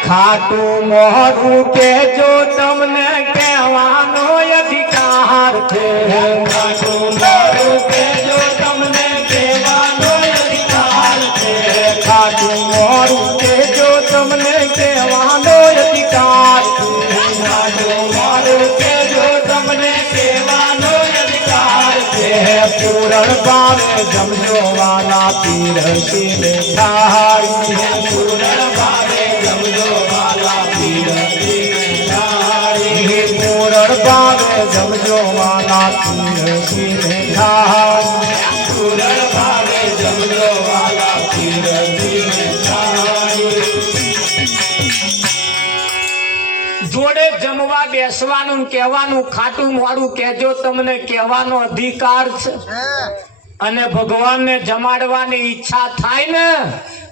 ખાટું મોઢું કહેજો તમને કહેવાનો અધિકાર છે, ખાટું મોઢું કહેજો તમને કહેવાનો અધિકાર છે, ખાટું મોઢું કહેજો તમને કહેવાનો અધિકાર છે, ખાટું મોઢું કહેજો તમને કહેવાનો અધિકાર છે. પૂરણ ભાવે જમજો વાલા પીરસી થાળી, પૂરણ ભાવે જમજો વાલા પીરસી થાળી, પૂરણ ભાવે જમજો વાલા પીરસી થાળી, પૂરણ ભાવે જમજો વાલા પીરસી થાળી. જોડે જમવા બેસવાનું ને કહેવાનું ખાટું મોડું કહેજો તમને કહેવાનો અધિકાર છે. અને ભગવાનને જમાડવાની ઈચ્છા થાય ને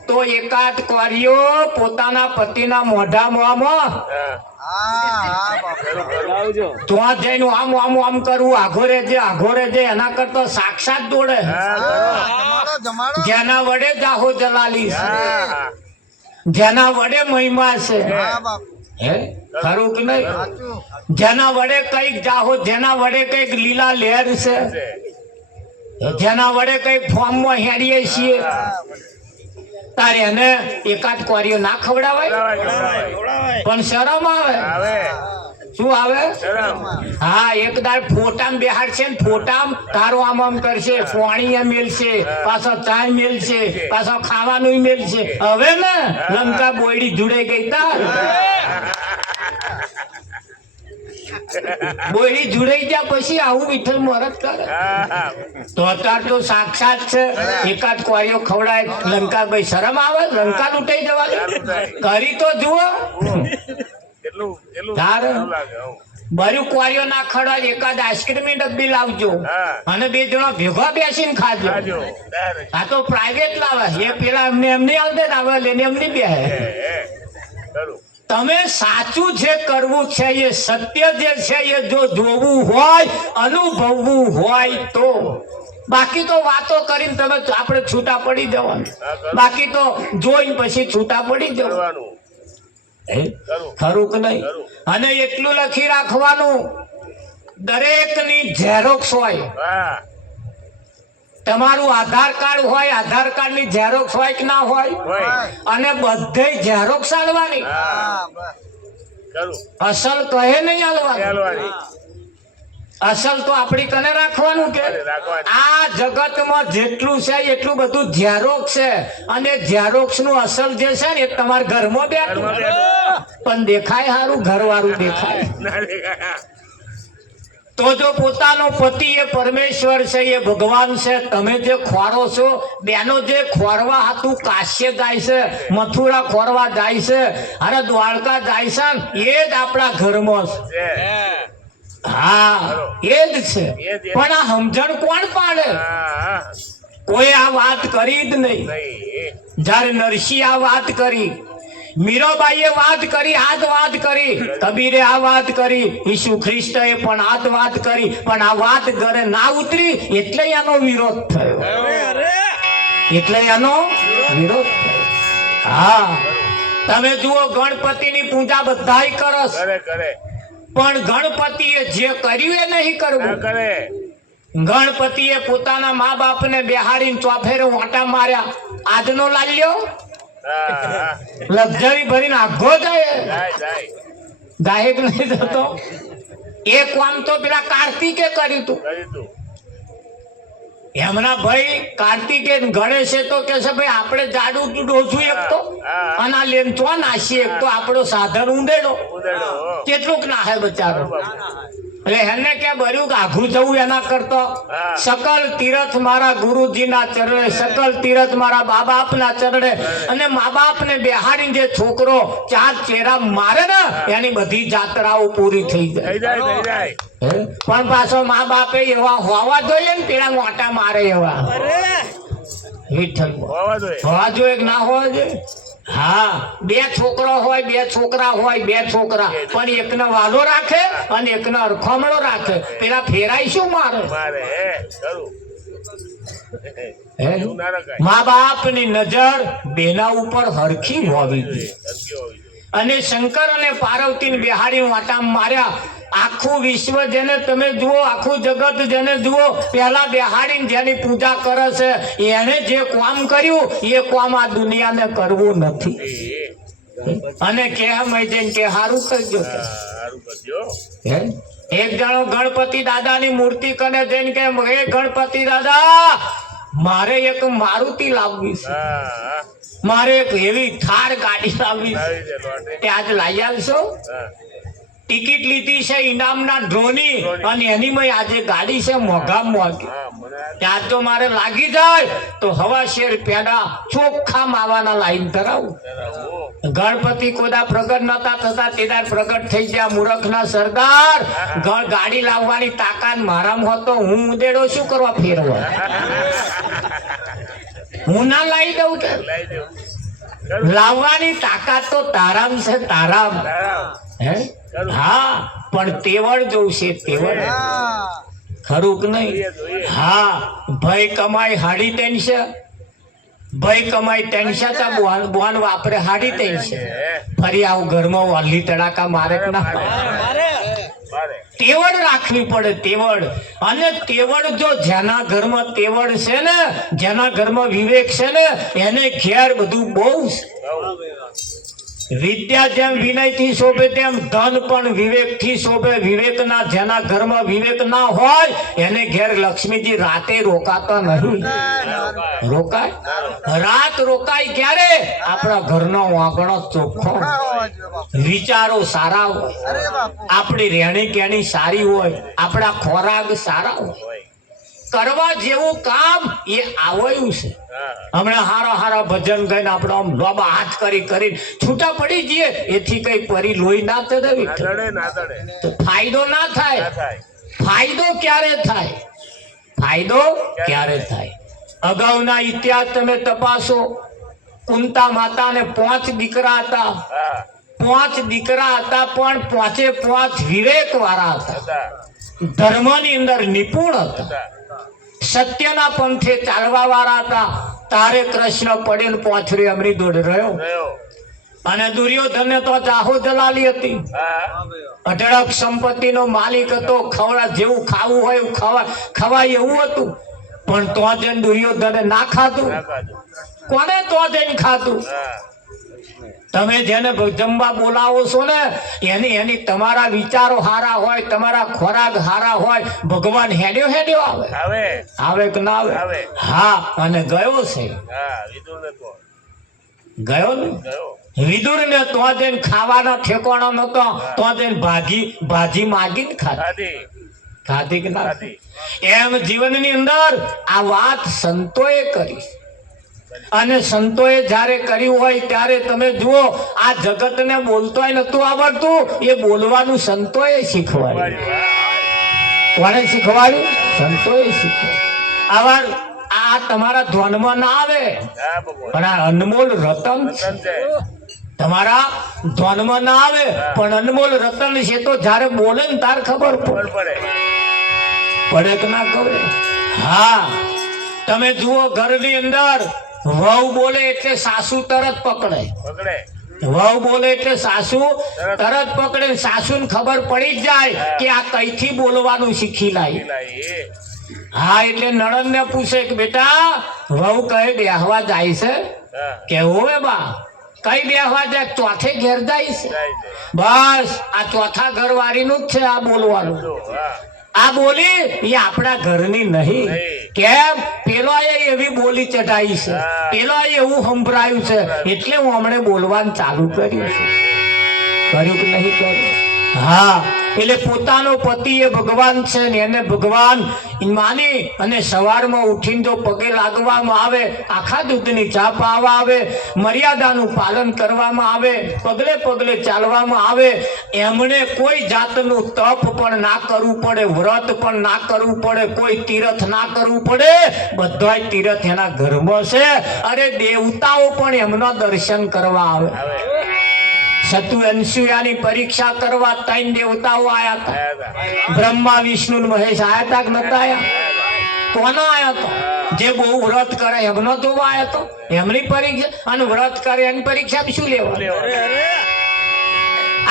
તો એકાદ કોરિયો પોતાના પતિના મોઢામાં ત્યાં જઈને આમ આમ આમ કરવું, આઘોરે જે એના કરતા સાક્ષાત દોડે જેના વડે જાહો જલાલી છે, જેના વડે મહિમા છે. હે ખરું કે નહીં? જેના વડે કઈક જાહો, જેના વડે કઈક લીલા લહેર છે, જેના વડે કઈક ફોર્મમાં હેડીએ છીએ, તારે એને એકાદ કોરિયો ના ખવડાવાય? પણ શરમ આવે. શું આવે? હા, એક દાડ ફોટામાં બેહાડશે ને ફોટામાં તારો આમ આમ કરશે, પાણી મેલશે, પાછો ચા મેલશે, પાછો ખાવાનું મેલશે. હવે ને લંકા બોયડી જોડે ગઈ તાર બોયડી જોડાઈ ગયા પછી આવું વિઠ્ઠલ મહારાજ કરે તો અત્યારે તો સાક્ષાત છે. એકાદ કોરિયો ખવડાય લંકા ભાઈ શરમ આવે? લંકા લૂંટાઈ જવા કરી તો જુઓ. બર્યું કોરિયો ના ખવડાય એકાદ આઈસ્ક્રીમની ડબ્બી લાવજો અને બે જણા ભેગા બેસીને ખાજો. આ તો પ્રાઇવેટ લાવે, એ પેલા એમને એમની આવડે ને આવે લઈને એમની બે. તમે સાચું જે કરવું છે, એ સત્ય જે છે એ જો જોવું હોય, અનુભવવું હોય તો. બાકી તો વાતો કરીને તમે આપણે છૂટા પડી જવાનું, બાકી તો જોઈને પછી છૂટા પડી જવાનું. ખરું કે નહીં? અને એટલું લખી રાખવાનું, દરેકની ઝેરોક્ષ હોય. તમારું આધાર કાર્ડ હોય, આધાર કાર્ડ ની ઝેરોક્ષ હોય કે ના હોય? અને બધે ઝેરોક્ષ આલવાની, અસલ કહે નહીં આલવાની. અસલ તો આપણી કને રાખવાનું કે આ જગતમાં જેટલું છે એટલું બધું ઝેરોક્ષ છે. અને ઝેરોક્ષ નું અસલ જે છે ને એ તમારા ઘરમાં બેઠું પણ દેખાય સારું, ઘરવાળું દેખાય. તો જો પોતાનો પતિ એ પરમેશ્વર છે, એ ભગવાન છે, તમે જે ખોરો છો, બેનો જે ખોરવા હતું કાશ્ય જાય છે, મથુરા ખોરવા જાય છે, અરે દ્વારકા જાય છે, એ જ આપણા ઘરમાં છે. હા, એ જ છે. પણ આ સમજણ કોણ પાડે? કોઈ આ વાત કરી જ નહીં. જયારે નરસિંહ આ વાત કરી, મીરાબાઈએ વાત કરી, આ જ વાત કરી, કબીરે આ વાત કરી, ઈસુ ખ્રિસ્તએ પણ આ જ વાત કરી, પણ આ વાત ઘરે ના ઉતરી એટલે એનો વિરોધ થયો, એટલે એનો વિરોધ થયો. હા, તમે જુઓ ગણપતિની પૂજા બધાય કરસ, પણ ગણપતિએ જે કર્યું એ નહીં કરવું. ગણપતિએ પોતાના મા બાપને બેહાડીને ચોફેરે વાંટા માર્યા. આજનો લાલ્યો લક્ઝરી ભરીને આઘો જાય ગાયક નહીં થતો. એ કામ તો પેલા કાર્તિકે કર્યું તું. એમના ભાઈ કાર્તિકે ગણેશે તો કે છે ભાઈ આપણે જાડું ડોસું એક તો અને આ લેમચો નાસી એક તો આપણો સાધન ઊંડેડો કેટલુંક નાહે બચારો. એટલે એને કે ભર્યું કે આઘું જવું એના કરતો સકલ તીરથ મારા ગુરુજીના ચરણે, સકલ તીરથ મારા મા બાપના ચરણે. અને મા બાપને બેહાડીને જે છોકરો ચાર ચેરા મારે ને એની બધી જાત્રાઓ પૂરી થઈ જાય. પણ પાછો મા બાપે એવા હોવા જોઈએ ને પેલા મોટા મારે એવા વિઠ્ઠલ હોવા જોઈએ કે ના હોવા જોઈએ? હા, બે છોકરો હોય, બે છોકરા હોય, બે છોકરા, પણ એકને વાલો રાખે અને એકને અરખોમણો રાખે, પેલા ફેરાય શું મારે? મારે ખરું હે? એવું ના રખાય. મા બાપની નજર બેના ઉપર હરખી હોવી જોઈએ. સરખી હોવી જોઈએ. અને શંકર અને પાર્વતીને બેહાડી વાટા માર્યા. આખું વિશ્વ જેને તમે જુઓ, આખું જગત જેને જુઓ, પહેલા બેહાડીને જેની પૂજા કરે છે એને જે કામ કર્યું એ કામ આ દુનિયાને કરવું નથી. અને કે કે હારું કરજો. સારું કરજો. હે? એક જણો ગણપતિ દાદાની મૂર્તિ કને જઈને કે હે ગણપતિ દાદા, મારે એક મારુતિ લાવવી છે, હા મારે એક એવી થાર ગાડી લાવવી છે, આવી જાય લોટરી. તે આજ લાવી આવશો? હા ટિકિટ લીધી છે ઇનામના ડ્રોની, અને એની માં આજે ગાડી છે મોઘા મોઘી. હા મને ત્યાં તો મારે લાગી જાય તો હવા શેર પેડા ચોખ્ખા માવાના લાઈન ધરાવું. હું ગણપતિ કોદા પ્રગટ નતા થતા, તેદાર પ્રગટ થઈ ગયા. મૂર્ખના સરદાર, ગાડી લાવવાની તાકાત મારામાં હતો, હું ઉદેડો શું કરવા ફેરવા? હું ના લાવી દઉં કે લઈ દેવું. લાવવાની તાકાત તો તારામ છે, તારામ. હે? હા, પણ તેવડ જોશે, તેવડ. ખરું કે નહીં? હા, ભાઈ કમાય 3.5, ભાઈ કમાય 300, બોન વાપરે 3.5. ફરી આવું ઘરમાં વાલી તડાકા મારે કે ના પાડે? મારે તેવડ રાખવી પડે, તેવડ. અને તેવડ જો જેના ઘરમાં તેવડ છે ને, જેના ઘરમાં વિવેક છે ને, એને ઘેર બધું બહુ છે. વિદ્યા જેમ વિનયથી શોભે તેમ ધન પણ વિવેકથી શોભે. વિવેકના જેના ઘરમાં વિવેક ના હોય એને ઘેર લક્ષ્મીજી રાતે રોકાતા નહીં. રોકાય? રાત રોકાય ક્યારે? આપણા ઘરનો વાગણો ચોખ્ખો, વિચારો સારા હોય, આપણી રહેણી કેણી સારી હોય, આપણા ખોરાક સારા હોય, કરવા જેવું કામ એ આવયું છે. હમણાં હારા હારા ભજન ગાઈને આપણે આમ લોબા હાથ કરી છૂટા પડી જઈએ, એથી કઈ પરી લોહી ના તરવી ના દડે ના દડે તો ફાયદો ના થાય. ના થાય. ફાયદો ક્યારે થાય? ફાયદો ક્યારે થાય? અગાઉના ઇતિહાસ તમે તપાસો. કુંતા માતાને 5 દીકરા હતા. હા 5 દીકરા હતા, પણ 5 વિવેક વાળા હતા, હતા ધર્મની અંદર નિપુણ હતા, હતા. સત્યના પંથે ચાલવા વાળા હતા. તારે કૃષ્ણ પડેલ પોથરી અમરી દોડ રહ્યો. રહ્યો. અને દુર્યોધન તો જાહો જલાલી હતી, હા અઢળક સંપત્તિનો માલિક હતો, ખવડા જેવું ખાવું હોય એવું ખવાય એવું હતું. પણ તો જઈને દુર્યોધને ના ખાધું. ના ખાધું. કોને તો જઈને ખાધું? હા તમે જેને જમવા બોલાવો છો ને, એની તમારા વિચારો હારા હોય, તમારા ખોરાક હારા હોય, ભગવાન હેડ્યો આવે. આવે. આવે કે ના આવે? આવે. હા, અને ગયો છે, હા વિદુર ને તો ગયો ને. ગયો. વિદુર ને તો જઈને ખાવાનો ઠેકાણો નતો, તો જઈને ભાજી માગીને ખાધી. ખાધી ખાધી કે ના? ખાધી. એમ જીવનની અંદર આ વાત સંતોએ કરી. અને સંતોએ જ્યારે કર્યું હોય ત્યારે તમે જુઓ, આ જગતને બોલતોય નતું આવડતું, એ બોલવાનું સંતોએ શીખવાડ્યું. કોણે શીખવાડ્યું? સંતોએ શીખવાડ્યું. આવા આ તમારા ધ્યાનમાં ના આવે, હા ભગવાન પણ આ અનમોલ રતન છે. રતન છે. તમારા ધ્યાનમાં ના આવે, પણ અનમોલ રતન છે. તો જ્યારે બોલે ને તાર ખબર ખબર પડે. પડે કે ના ખબર? હા, તમે જુઓ ઘરની અંદર વહુ બોલે એટલે સાસુ તરત પકડે. પકડે. વહુ બોલે એટલે સાસુ તરત પકડે. સાસુને ખબર પડી જ જાય કે આ કઈથી બોલવાનું શીખી લાવી. લાઈ. હા, એટલે નણંદને પૂછે કે બેટા વહુ કહે બેહવા જાય છે? હા કે હોવે બા. કઈ બેહવા જાય? ચોથે ઘેર જાય છે. જાય છે. બસ આ ચોથા ઘરવાળીનું જ છે આ બોલવાનું. જો, હા આ બોલી એ આપણા ઘરની નહીં. કેમ? પેલો એવી બોલી ચઢાઈ છે, પેલો એવું સંભળાયું છે, એટલે હું હમણે બોલવાનું ચાલુ કર્યું છે. કર્યું કે નહીં કર્યું? હા, એટલે પોતાનો પતિ એ ભગવાન છે ને એને ભગવાન માની અને સવારમાં ઉઠીને જો પગે લાગવામાં આવે, આખા દૂધની ચા પાવા આવે, મર્યાદાનું પાલન કરવામાં આવે, પગલે પગલે ચાલવામાં આવે, એમણે કોઈ જાતનું તપ પણ ના કરવું પડે, વ્રત પણ ના કરવું પડે, કોઈ તીર્થ ના કરવું પડે, બધાય તીર્થ એના ઘરમાં છે. અરે દેવતાઓ પણ એમના દર્શન કરવા આવે. સતુઅનસુયાની પરીક્ષા કરવા 3 દેવતાઓ આયા હતા. બ્રહ્મા, વિષ્ણુ ને મહેશ આયા હતા કે નતા આયા? કોનો આયા તો? જે બહુ વ્રત કરે એમનો તો આયા તો. એમની પરીક્ષા અને વ્રત કરે એની પરીક્ષા શું લેવા?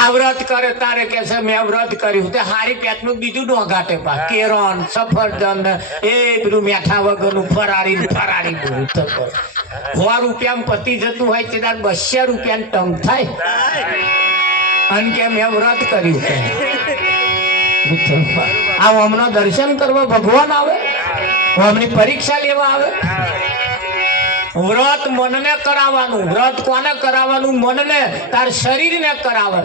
આ વ્રત કરે તારે કે છે મેં વ્રત કર્યું તે હારી પેટનું બીજું ડોઘાટે પા કેરોન સફરજન એ પેલું મેઠા વગરનું ફરારી બોલું તો 100 રૂપિયામાં પતી જતું હોય તે 200 રૂપિયાનું ટમ થાય અને કે મેં વ્રત કર્યું કે આ હમણાં દર્શન કરવા ભગવાન આવે, હમણાં પરીક્ષા લેવા આવે. વ્રત મનને કરાવવાનું. વ્રત કોને કરાવવાનું? મનને. તાર શરીરને કરાવે.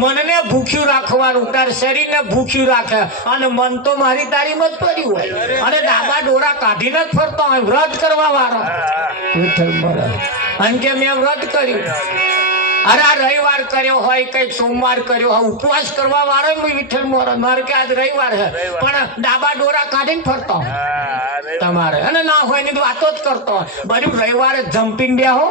મનને ભૂખ્યું રાખવાનું, તાર શરીરને ભૂખ્યું રાખે. અને મન તો મારી તારીમાં જ પડ્યું હોય અને ડાબા ડોરા કાઢીને જ ફરતો હોય વ્રત કરવા વાળો. અને કે મેં વ્રત કર્યું. અરે આ રવિવાર કર્યો હોય, કઈક સોમવાર કર્યો હોય, ઉપવાસ કરવા વાળો વિઠ્ઠલ મોરન મારે કે આજ રવિવાર છે પણ ડાબા ડોરા કાઢીને ફરતો હોય તમારે. અને ના હોય ની વાતો જ કરતો હોય. બધું રવિવારે જમ્પિંગ બેહો.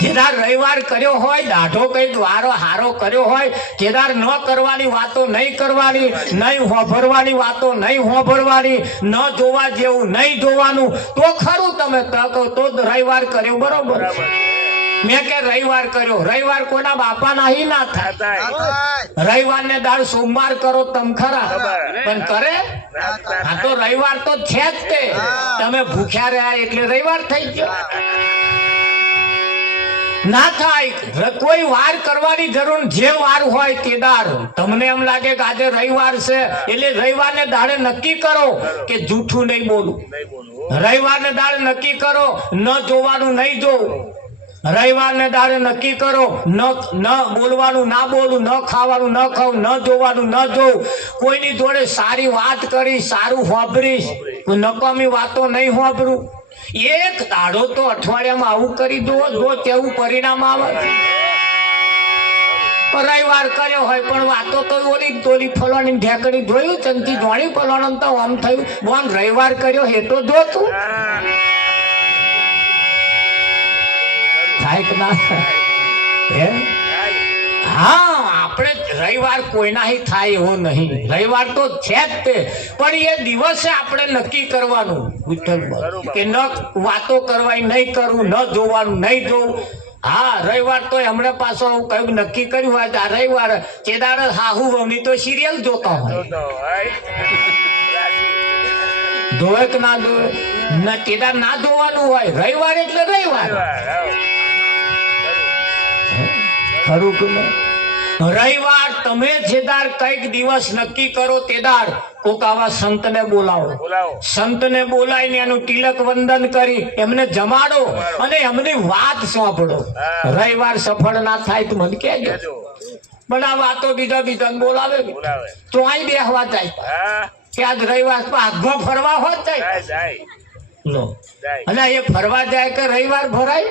જેદાર રવિવાર કર્યો હોય, દાઢો કઈ વારો હારો કર્યો હોય, જેદાર ન કરવાની વાતો નહીં કરવાની, નહીં હોભરવાની વાતો નહીં હોભરવાની, ન જોવા જેવું નહીં જોવાનું, તો ખરું તમે તકો તો રવિવાર કર્યો બરોબર. મેં કે રવિવાર કર્યો. રવિવાર કોના બાપા નહીં ના થાય. રવિવાર ને દાળ સોમવાર કરો તમ ખરા પણ કરે આ તો રવિવાર તો છે જ તે. તમે ભૂખ્યા રહ્યા એટલે રવિવાર થઈ ગયો. ના થાય. કોઈ વાર કરવાની જરૂર. જે વાર હોય તે દાર તમને એમ લાગે કે આજે રવિવાર છે એટલે રવિવારને દાડે નક્કી કરો કે જૂઠું નહીં બોલું. રવિવારને દાડે નક્કી કરો ન જોવાનું નહીં જોવું. રવિવારને દાડે નક્કી કરો ન બોલવાનું ના બોલું, ન ખાવાનું ન ખાવું, ન જોવાનું ન જોવું. કોઈની જોડે સારી વાત કરી, સારું હોભરીશ, નકામી વાતો નહીં હોભરું. એક દાડો તો અઠવાડિયામાં આવું કરી દો જો તેવું પરિણામ આવે. રવિવાર કર્યો હોય પણ વાતો તો ઓલી તોલી ફલવાની ઢેકડી જોયું ચંકી જોણી ફલવાનું તો આમ થયું બોન રવિવાર કર્યો હે તો જોતું થાય કે ના હે? હા, આપણે રવિવાર કોઈના થાય એવો નહીં. રવિવાર તો છે જ તે પણ એ દિવસે આપણે નક્કી કરવાનું કે ન વાતો કરવાની, નહીં કરવું, ન જોવાનું, નહીં જોવું. હા, રવિવાર તો હમણાં પાછો કયું નક્કી કર્યું હોય આ રવિવાર ચેદાર હાહુ વહુની તો સિરિયલ જોતા હોય. જોવે કે ના જોવે? ચેદાર ના જોવાનું હોય. રવિવાર એટલે રવિવાર. ખરું કે નહીં? રવિવાર તમે જેદાર કઈક દિવસ નક્કી કરો તેદાર કોક આવા સંતને બોલાવો. સંતને બોલાવીને એનું તિલક વંદન કરી એમને જમાડો અને એમની વાત સાંભળો. રવિવાર સફળ ના થાય તો મને કહેજો. પણ આ વાતો બીજા બોલાવે તો અહીં બેહવા જાય કે આજ રવિવાર આગો ફરવા હોત જાય લો. અને એ ફરવા જાય કે રવિવાર ભરાય.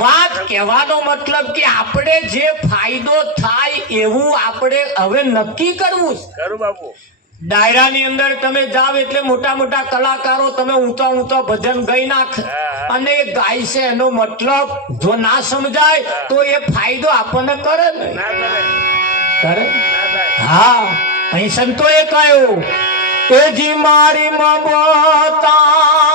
વાત કહેવાનો મતલબ કે આપણે જે ફાયદો થાય એવું આપણે હવે નક્કી કરવું. ડાયરાની અંદર તમે જાવ એટલે મોટા મોટા કલાકારો તમે ઊંચા ભજન ગાઈ નાખ અને એ ગાય છે એનો મતલબ જો ના સમજાય તો એ ફાયદો આપણને કરે ને કરે. હા, અહીં સંતોએ કહ્યું એ જી મારી મમતા